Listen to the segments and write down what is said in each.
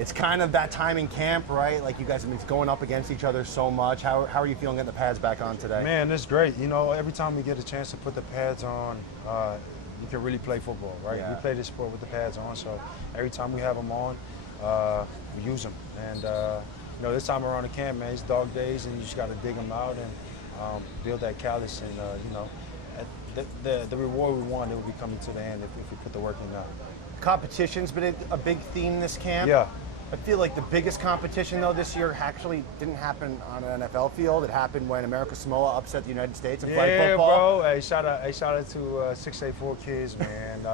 It's kind of that time in camp, right? Like you guys have been going up against each other so much. How are you feeling getting the pads back on today? Man, it's great. You know, every time we get a chance to put the pads on, you can really play football, right? Yeah. We play this sport with the pads on, so every time we have them on, we use them. And, you know, this time around the camp, man, it's dog days, and you just got to dig them out and build that callus. And, you know, the reward we want, it will be coming to the end if we put the work in now. Competition's been a big theme this camp. Yeah. I feel like the biggest competition, though, this year actually didn't happen on an NFL field. It happened when America Samoa upset the United States in flag football. Yeah, bro. Hey, shout out to 684 kids, man.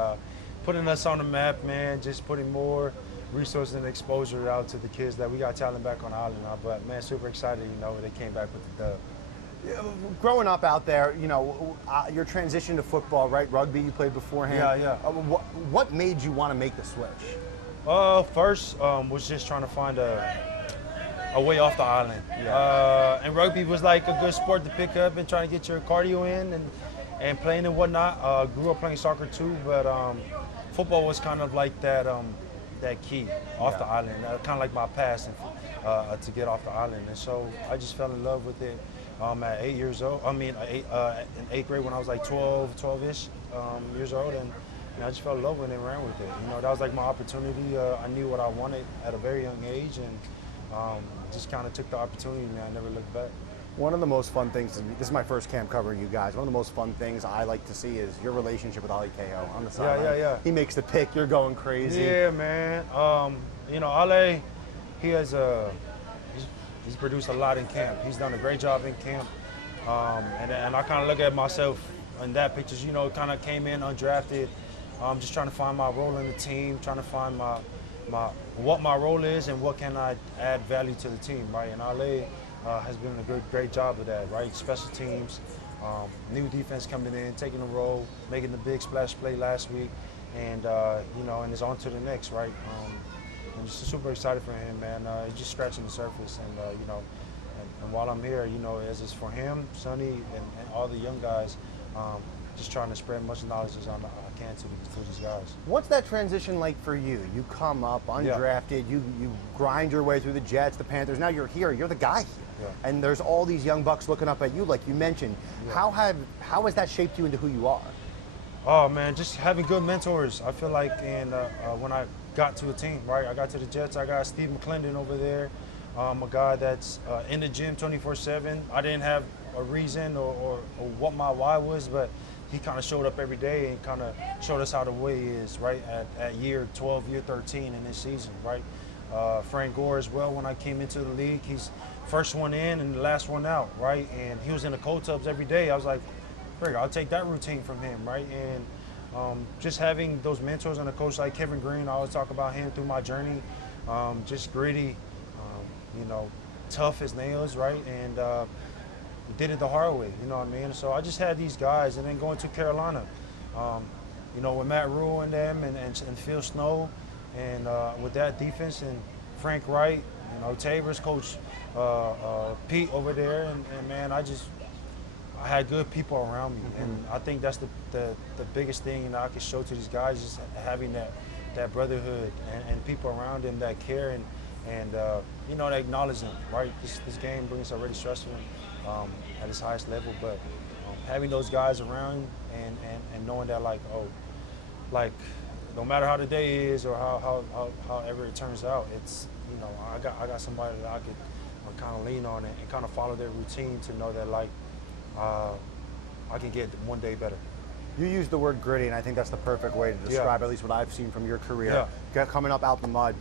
Putting us on the map, man. Just putting more resources and exposure out to the kids that we got talent back on the island now. But, man, super excited, you know, they came back with the dub. Growing up out there, you know, your transition to football, right? Rugby, you played beforehand. Yeah. What made you want to make the switch? First was just trying to find a way off the island. Yeah. And rugby was like a good sport to pick up and trying to get your cardio in and playing and whatnot. Grew up playing soccer too, but football was kind of like that key off the island, kind of like my passion to get off the island. And so I just fell in love with it at 8 years old. I mean, in 8th grade when I was like 12-ish years old. And I just fell in love with it and ran with it. You know, that was like my opportunity. I knew what I wanted at a very young age, and just kind of took the opportunity, man. I never looked back. One of the most fun things, this is my first camp covering you guys, one of the most fun things I like to see is your relationship with Ali Kehoe on the sideline. Yeah. He makes the pick, you're going crazy. Yeah, man. You know, Ale, he's produced a lot in camp. He's done a great job in camp. And I kind of look at myself in that pictures, you know, kind of came in undrafted. Just trying to find my role in the team, trying to find what my role is and what can I add value to the team, right? And Ale has been a great job of that, right? Special teams, new defense coming in, taking a role, making the big splash play last week, and you know, and it's on to the next, right? I'm just super excited for him, man. He's just scratching the surface, and you know, and while I'm here, you know, as it's for him, Sonny, and all the young guys. Just trying to spread much knowledge as I can to these guys. What's that transition like for you? You come up undrafted, you grind your way through the Jets, the Panthers, now you're here, you're the guy here. Yeah. And there's all these young bucks looking up at you, like you mentioned. Yeah. How has that shaped you into who you are? Oh man, just having good mentors. I feel like when I got to a team, right? I got to the Jets, I got Steve McClendon over there, a guy that's in the gym 24/7. I didn't have a reason or what my why was, but he kind of showed up every day and kind of showed us how the way is, right, at year 12, year 13 in this season, right? Frank Gore as well, when I came into the league, he's first one in and the last one out, right? And he was in the cold tubs every day. I was like, I'll take that routine from him, right? And just having those mentors and a coach like Kevin Green, I always talk about him through my journey, just gritty, you know, tough as nails, right? And did it the hard way, you know what I mean? So I just had these guys, and then going to Carolina, you know, with Matt Rule and them, and Phil Snow, and with that defense, and Frank Wright, you know, Tabor's coach, Pete over there, and man, I had good people around me, and I think that's the biggest thing, you know, I can show to these guys, is having that brotherhood and people around them that care and you know, that acknowledge them, right? This game brings already stressful at its highest level, but having those guys around and knowing that, like, no matter how the day is or however it turns out, it's, you know, I got somebody that I could kind of lean on and kind of follow their routine to know that, like, I can get one day better. You use the word gritty, and I think that's the perfect way to describe at least what I've seen from your career. Coming up out the mud.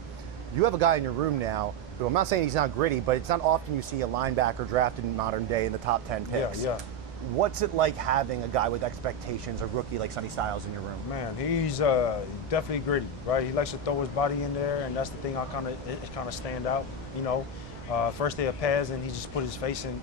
You have a guy in your room now who, I'm not saying he's not gritty, but it's not often you see a linebacker drafted in modern day in the top 10 picks. What's it like having a guy with expectations, a rookie like Sonny Styles in your room? Man, he's definitely gritty, right? He likes to throw his body in there, and that's the thing it kind of stand out, you know. First day of pads, and he just put his face in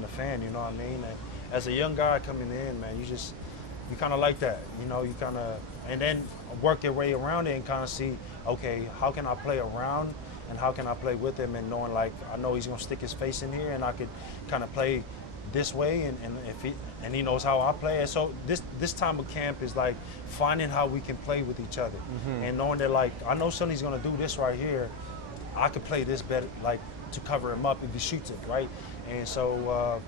the fan, you know what I mean? And as a young guy coming in, man, you kind of like that, you know, you kind of, and then work your way around it and kind of see, okay, how can I play around and how can I play with him, and knowing, like, I know he's going to stick his face in here and I could kind of play this way, and he knows how I play. And so this time of camp is like finding how we can play with each other, and knowing that, like, I know Sonny's going to do this right here, I could play this better, like to cover him up if he shoots it, right? And so,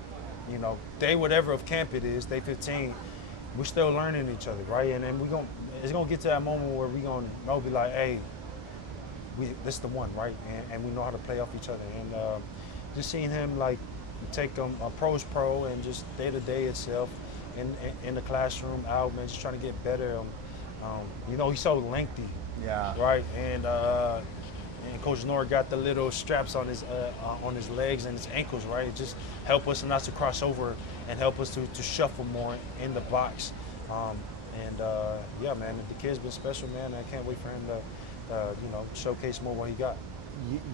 you know, day whatever of camp it is, day 15, we're still learning each other, right? And then it's gonna get to that moment where we're gonna be like, hey, this is the one, right? And we know how to play off each other. And just seeing him like take a pro's pro and just day to day itself in the classroom, out, man, just trying to get better. You know, he's so lengthy, Yeah. right? And Coach Nord got the little straps on his legs and his ankles, right? It just help us not to cross over and help us to shuffle more in the box. Yeah, man, the kid's been special, man. I can't wait for him to, you know, showcase more what he got.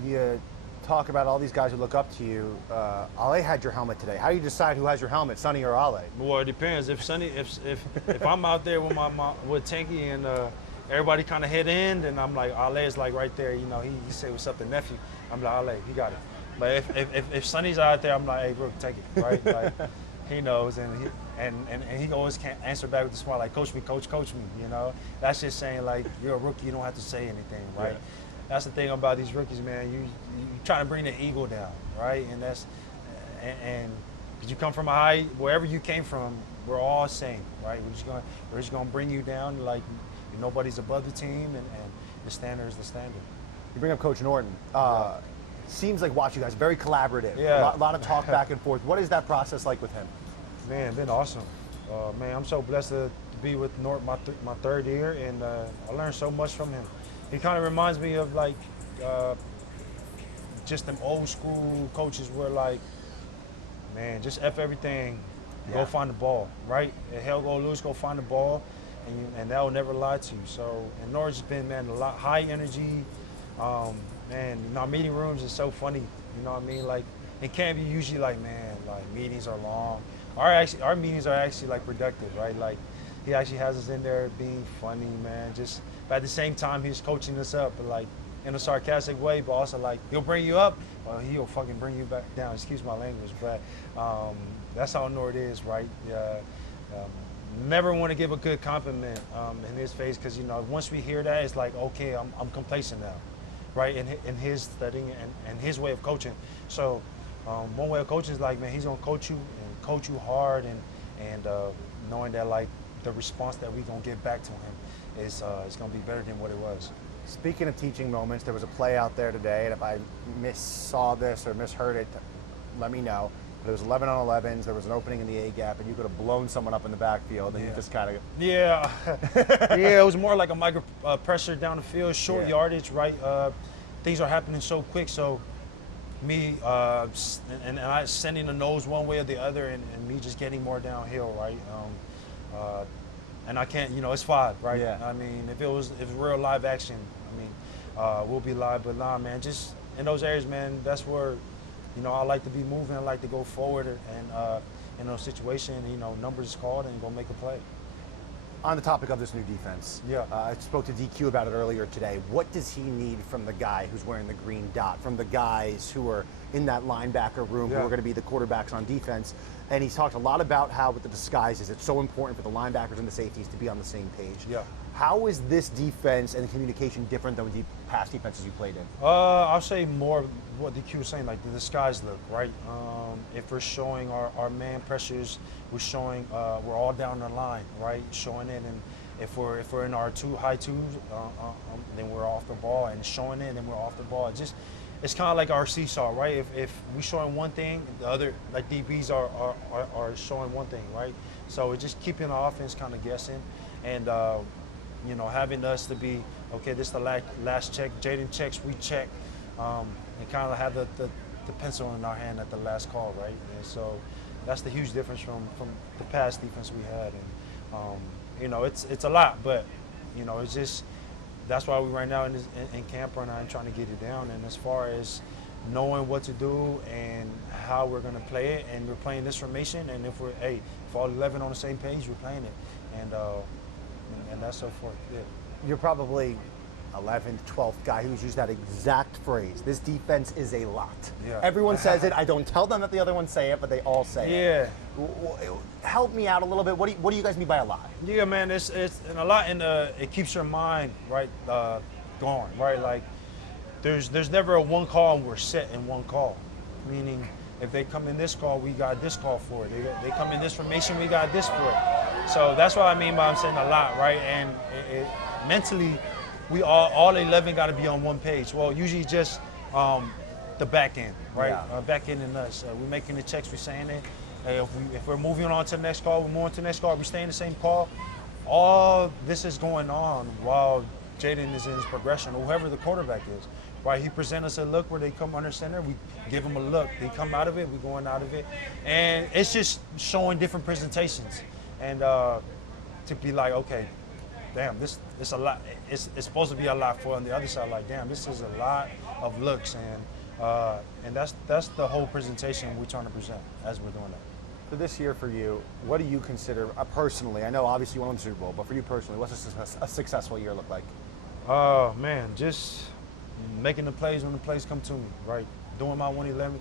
You talk about all these guys who look up to you. Ale had your helmet today. How do you decide who has your helmet, Sonny or Ale? Well, it depends. If Sonny, if I'm out there with with Tanky and everybody kind of head in, and I'm like, Ale is like right there. You know, he say what's up to nephew. I'm like, Ale, he got it. But if Sonny's out there, I'm like, hey, bro, take it, right? Like, he knows, and he always can't answer back with the smile, like, coach me, coach me. You know, that's just saying like, you're a rookie, you don't have to say anything, right? Yeah. That's the thing about these rookies, man. You try to bring the ego down, right? And that's and you come from a high, wherever you came from, we're all same, right? We're just gonna bring you down, like nobody's above the team, and the standard is the standard. You bring up Coach Norton. Seems like watching you guys very collaborative. Yeah. A lot of talk back and forth. What is that process like with him? Man, been awesome. Man, I'm so blessed to be with Norton my third year, and I learned so much from him. He kind of reminds me of like just them old school coaches where like, man, just F everything, go find the ball, right? Hell go loose, go find the ball, and that will never lie to you. So, and Norton's been, man, a lot high energy. Man, you know, meeting rooms is so funny. You know what I mean? Like, it can't be usually like, man, like meetings are long. Our meetings are actually like productive, right? Like, he actually has us in there being funny, man. Just, but at the same time, he's coaching us up, but like in a sarcastic way, but also like he'll bring you up, or he'll fucking bring you back down. Excuse my language, but that's how Nord is, right? Never want to give a good compliment in his face, because you know once we hear that, it's like, okay, I'm complacent now, right? In his studying and his way of coaching. So one way of coaching is like, man, he's gonna coach you and coach you hard, and knowing that like the response that we're gonna give back to him is gonna be better than what it was. Speaking of teaching moments, there was a play out there today, and if I saw this or misheard it, let me know. But it was 11 on 11s. There was an opening in the A gap, and you could have blown someone up in the backfield, and you just kind of yeah. It was more like a micro pressure down the field, short yardage, right? Things are happening so quick, so me and I sending the nose one way or the other, and me just getting more downhill, right? And I can't, you know, it's 5, right? Yeah. I mean, if it was real live action, I mean, we'll be live, but nah, man, just in those areas, man, that's where, you know, I like to be moving, I like to go forward, and in those situations, you know, numbers is called and go make a play. On the topic of this new defense, I spoke to DQ about it earlier today. What does he need from the guy who's wearing the green dot, from the guys who are in that linebacker room who are going to be the quarterbacks on defense? And he's talked a lot about how with the disguises, it's so important for the linebackers and the safeties to be on the same page. Yeah. How is this defense and the communication different than the past defenses you played in? I'll say more what DQ was saying, like the disguise look, right? If we're showing our man pressures, we're showing we're all down the line, right? Showing it, and if we're in our high twos, then we're off the ball, and showing it, then we're off the ball. It's kind of like our seesaw, right? If we showing one thing, the other, like DBs are showing one thing, right? So it's just keeping the offense kind of guessing, and you know, having us to be, okay, this is the last check. Jaden checks, we check, and kind of have the pencil in our hand at the last call, right? And so that's the huge difference from the past defense we had, and you know, it's a lot, but you know, it's just. That's why we right now in camp right now and trying to get it down. And as far as knowing what to do and how we're going to play it, and we're playing this formation, and if all 11 on the same page, we're playing it, and that's so forth. Yeah. You're probably 11th, 12th guy who's used that exact phrase. This defense is a lot. Yeah. Everyone says it. I don't tell them that the other ones say it, but they all say it. Yeah. Help me out a little bit. What do you guys mean by a lot? Yeah, man, it's and a lot, and it keeps your mind right going, right? Like there's never a one call and we're set in one call. Meaning, if they come in this call, we got this call for it. They come in this formation, we got this for it. So that's what I mean by I'm saying a lot, right? And mentally, we all 11 got to be on one page. Well, usually just the back end, right? Yeah. Back end and us. We're making the checks, we're saying it. If we're moving on to the next call, we're moving to the next call. We stay in the same call. All this is going on while Jaden is in his progression, or whoever the quarterback is. Right, he presents us a look where they come under center. We give them a look. They come out of it. We going out of it, and it's just showing different presentations, and to be like, okay, damn, this a lot. It's supposed to be a lot for on the other side. Like, damn, this is a lot of looks, and that's the whole presentation we're trying to present as we're doing that. So this year for you, what do you consider personally? I know obviously you won the Super Bowl, but for you personally, what's a successful year look like? Man, just making the plays when the plays come to me, right? Doing my 111.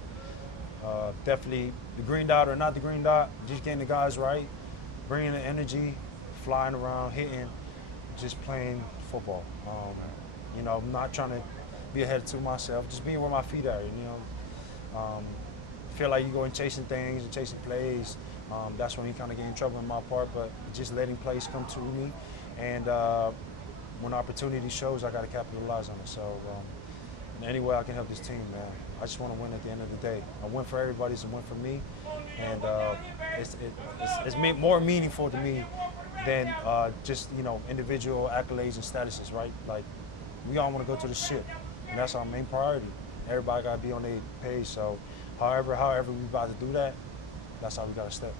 Definitely the green dot or not the green dot, just getting the guys right, bringing the energy, flying around, hitting, just playing football. You know, I'm not trying to be ahead to myself, just being where my feet are, you know. Feel like you go and chasing things and chasing plays. That's when you kind of get in trouble in my part, but just letting plays come to me. And when opportunity shows, I got to capitalize on it. So in any way I can help this team, man. I just want to win at the end of the day. A win for everybody is a win for me, and it's more meaningful to me than just, you know, individual accolades and statuses, right? Like, we all want to go to the ship, and that's our main priority. Everybody got to be on their page. So however we about to do that, that's how we got to step.